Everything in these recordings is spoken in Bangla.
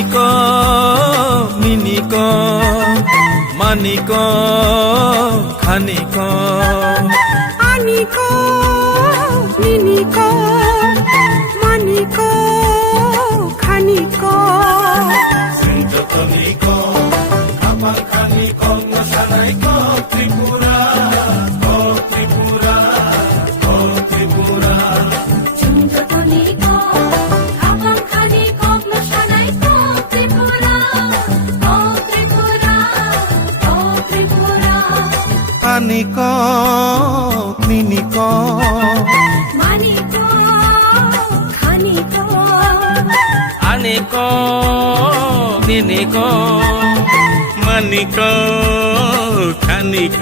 আনিক নিনিক মানিক খানিক আনিক নিনিক মানিক খানিক যতনিক আমার খানিক সানাইক ত্রিপুরা ও ত্রিপুরা ও ত্রিপুরা যতনিক খাবাং খানিক সানাইক ত্রিপুরা ও ত্রিপুরা ও ত্রিপুরা আনিক নিনিক মানিক খানিক আনিক নিনিক মানিক খানিক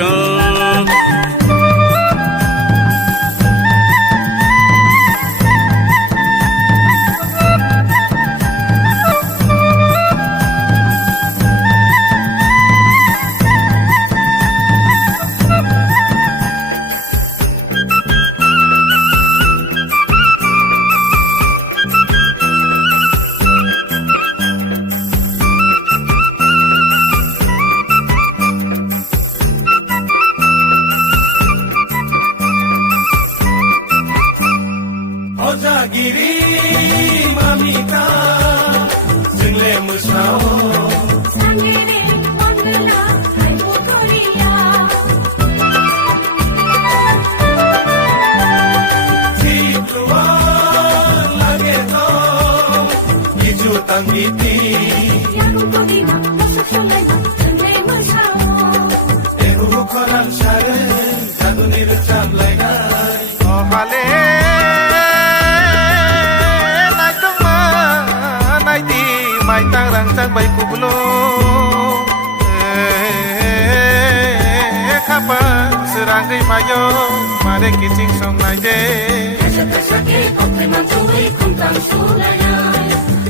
Ojagiri mamita jingle musao sangere mongla hai motoriya Chitwa lage to Iju tangiti yaru kodina masuksulai jingle musao Ehu mukharan share jadunir chamlai nai Ohale mai tang rang tang bai kublo khapa serang gai mayo mare kiching song nai de sake kopte man chui khum tang sulaya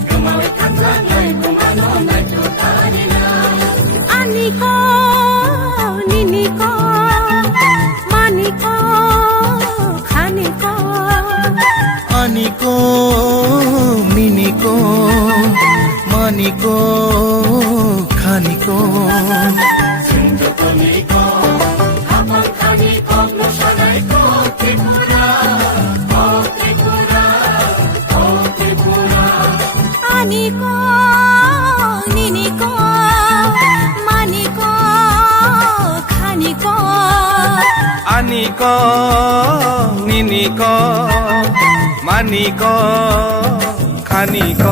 kamawe khatlang lai kumano nai tu tarina aniko niniko maniko khaniko aniko miniko maniko khaniko যতনিক খাবাং খানিক সানাইক ত্রিপুরা ও ত্রিপুরা ও ত্রিপুরা আনিক নিনিক মানিক খানিক আনিক নিনিক মানিক খানিক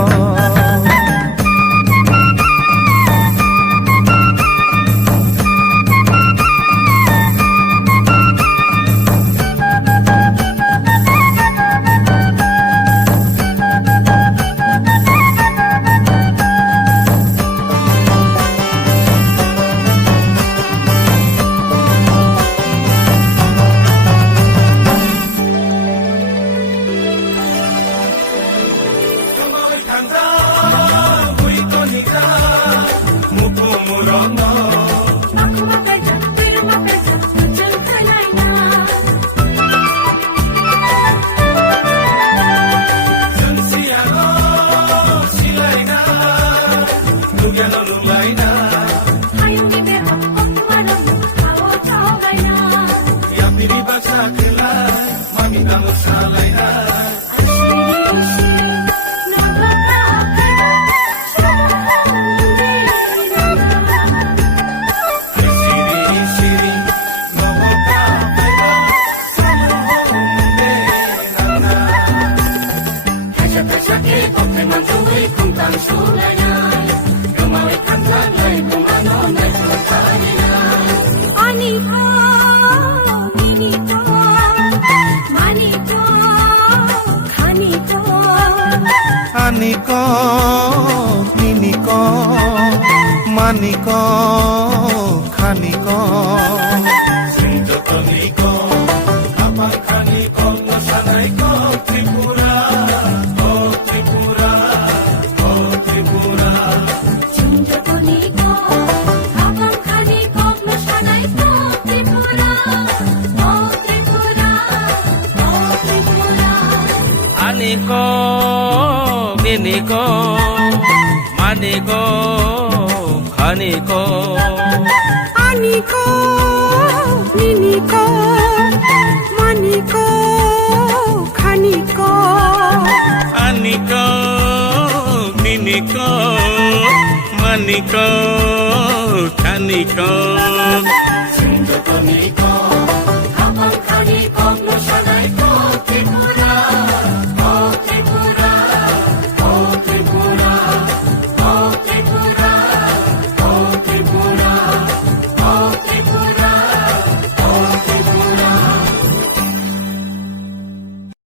আনিক নিনিক মানিক খানিক যতনিক আমার খানিক সানাইক ত্রিপুরা ও ত্রিপুরা ও ত্রিপুরা যতনিক খাবাং খানিক সানাইক ত্রিপুরা ও ত্রিপুরা ও ত্রিপুরা আনিক নিনিক মানিক খানিক আনিক নিনিক মানিক খানিক আনিক নিনিক মানিক খানিক খাপাম খানি কর্মশালায় ত্রিপুরা